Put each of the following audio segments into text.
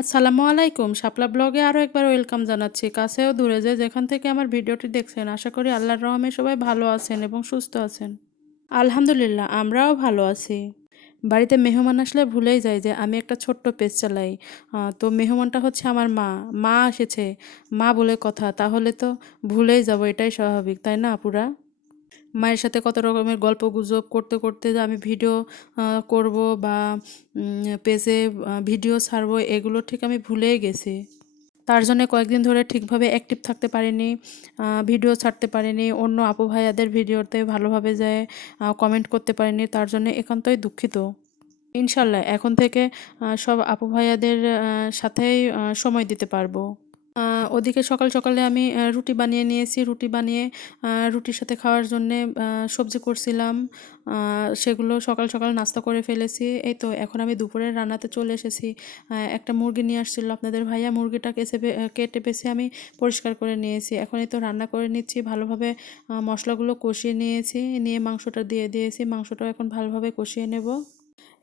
আসসালামু আলাইকুম। শাপলা ব্লগে আরও একবার ওয়েলকাম জানাচ্ছি। কাছেও দূরে যে যেখান থেকে আমার ভিডিওটি দেখছেন, আশা করি আল্লাহর রহমে সবাই ভালো আছেন এবং সুস্থ আছেন। আলহামদুলিল্লাহ, আমরাও ভালো আছি। বাড়িতে মেহমান আসলে ভুলেই যাই যে আমি একটা ছোট্ট পেজ চালাই। তো মেহমানটা হচ্ছে আমার মা। মা এসেছে, মা বলে কথা, তাহলে তো ভুলেই যাব, এটাই স্বাভাবিক, তাই না আপুরা? মায়ের সাথে কত রকমের গল্পগুজব করতে করতে যে আমি ভিডিও করব বা পেজে ভিডিও ছাড়বো, এগুলো ঠিক আমি ভুলেই গেছি। তার জন্য কয়েকদিন ধরে ঠিকভাবে অ্যাক্টিভ থাকতে পারিনি, ভিডিও ছাড়তে পারিনি, অন্য আপু ভাইয়াদের ভিডিওতে ভালোভাবে যায় কমেন্ট করতে পারিনি। তার জন্য একান্তই দুঃখিত। ইনশাল্লাহ এখন থেকে সব আপু ভাইয়াদের সাথেই সময় দিতে পারবো। ওদিকে সকাল সকালে আমি রুটি বানিয়ে নিয়েছি। রুটি বানিয়ে রুটির সাথে খাওয়ার জন্যে সবজি করছিলাম। সেগুলো সকাল সকাল নাস্তা করে ফেলেছি। এই তো এখন আমি দুপুরের রান্নাতে চলে এসেছি। একটা মুরগি নিয়ে আসছিল আপনাদের ভাইয়া, মুরগিটা কেটে বেছে আমি পরিষ্কার করে নিয়েছি। এখন এই তো রান্না করে নিচ্ছি ভালোভাবে। মশলাগুলো কষিয়ে নিয়েছি, নিয়ে মাংসটা দিয়ে দিয়েছি। মাংসটাও এখন ভালোভাবে কষিয়ে নেব।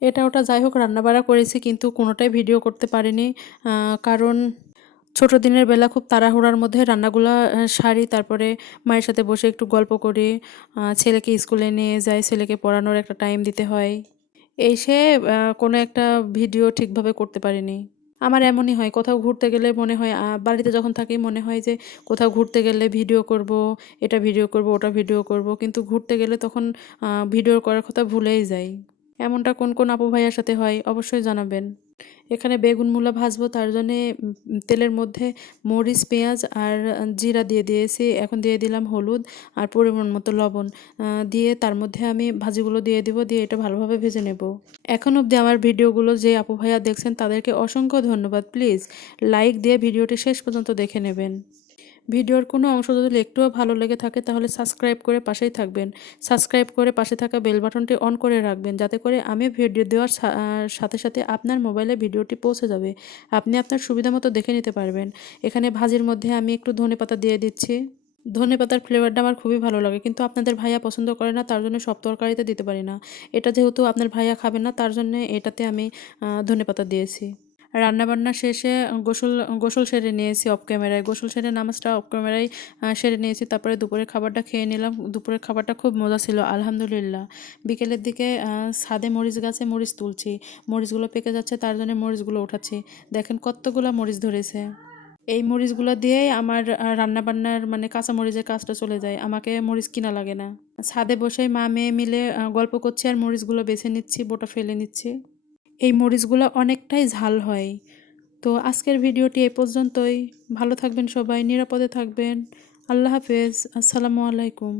এটা ওটা যাই হোক রান্নাবাড়া করেছি, কিন্তু কোনোটাই ভিডিও করতে পারিনি। কারণ ছোট দিনের বেলা খুব তাড়াহুড়ার মধ্যে রান্নাগুলা সারি, তারপরে মায়ের সাথে বসে একটু গল্প করি। ছেলেকে স্কুলে নিয়ে যাই, ছেলেকে পড়ানোর একটা টাইম দিতে হয়। সে কোনো একটা ভিডিও ঠিকভাবে করতে পারিনি। আমার এমনই হয়, কোথাও ঘুরতে গেলে মনে হয়, বাড়িতে যখন থাকি মনে হয় যে কোথাও ঘুরতে গেলে ভিডিও করব, এটা ভিডিও করব, ওটা ভিডিও করব, কিন্তু ঘুরতে গেলে তখন ভিডিও করার কথা ভুলেই যাই। এমনটা কোন কোন আপু ভাইয়ার সাথে হয় অবশ্যই জানাবেন। এখানে বেগুন মূলা ভাজবো, তার জন্যে তেলের মধ্যে মরিচ, পেঁয়াজ আর জিরা দিয়ে দিয়েছি। এখন দিয়ে দিলাম হলুদ আর পরিমাণ মতো লবণ। দিয়ে তার মধ্যে আমি ভাজিগুলো দিয়ে দিব, দিয়ে এটা ভালোভাবে ভেজে নেব। এখন অবধি আমার ভিডিওগুলো যে আপু ভাইয়া দেখছেন তাদেরকে অসংখ্য ধন্যবাদ। প্লিজ লাইক দিয়ে ভিডিওটি শেষ পর্যন্ত দেখে নেবেন। ভিডিওর কোনো অংশ যদি একটুও ভালো লেগে থাকে তাহলে সাবস্ক্রাইব করে পাশেই থাকবেন। সাবস্ক্রাইব করে পাশে থাকা বেল বাটনটি অন করে রাখবেন, যাতে করে আমি ভিডিও দেওয়ার সাথে সাথে আপনার মোবাইলে ভিডিওটি পৌঁছে যাবে। আপনি আপনার সুবিধা মতো দেখে নিতে পারবেন। এখানে ভাজির মধ্যে আমি একটু ধনেপাতা দিয়ে দিচ্ছি। ধনেপাতার ফ্লেভারটা আমার খুবই ভালো লাগে, কিন্তু আপনাদের ভাইয়া পছন্দ করে না, তার জন্য সব তরকারিতে দিতে পারি না। এটা যেহেতু আপনার ভাইয়া খাবে না, তার জন্য এটাতে আমি ধনেপাতা দিয়েছি। রান্নাবান্না শেষে গোসল গোসল সেরে নিয়েছি অফ ক্যামেরায়। গোসল সেরে নামাজটা অফ ক্যামেরায় সেরে নিয়েছি। তারপরে দুপুরের খাবারটা খেয়ে নিলাম। দুপুরের খাবারটা খুব মজা ছিল আলহামদুলিল্লাহ। বিকেলের দিকে ছাদে মরিচ গাছে মরিচ তুলছি। মরিচগুলো পেকে যাচ্ছে, তার জন্য মরিচগুলো উঠাচ্ছি। দেখেন কতগুলো মরিচ ধরেছে। এই মরিচগুলো দিয়েই আমার রান্নাবান্নার মানে কাঁচা মরিচের কাজটা চলে যায়। আমাকে মরিচ কিনা লাগে না। ছাদে বসেই মা মেয়ে মিলে গল্প করছি আর মরিচগুলো বেছে নিচ্ছি, বোটা ফেলে নিচ্ছি। এই মরিচগুলো অনেকটাই ঝাল হয়। তো আজকের ভিডিওটি এ পর্যন্তই। ভালো থাকবেন সবাই, নিরাপদে থাকবেন। আল্লাহ হাফেজ। আসসালামু আলাইকুম।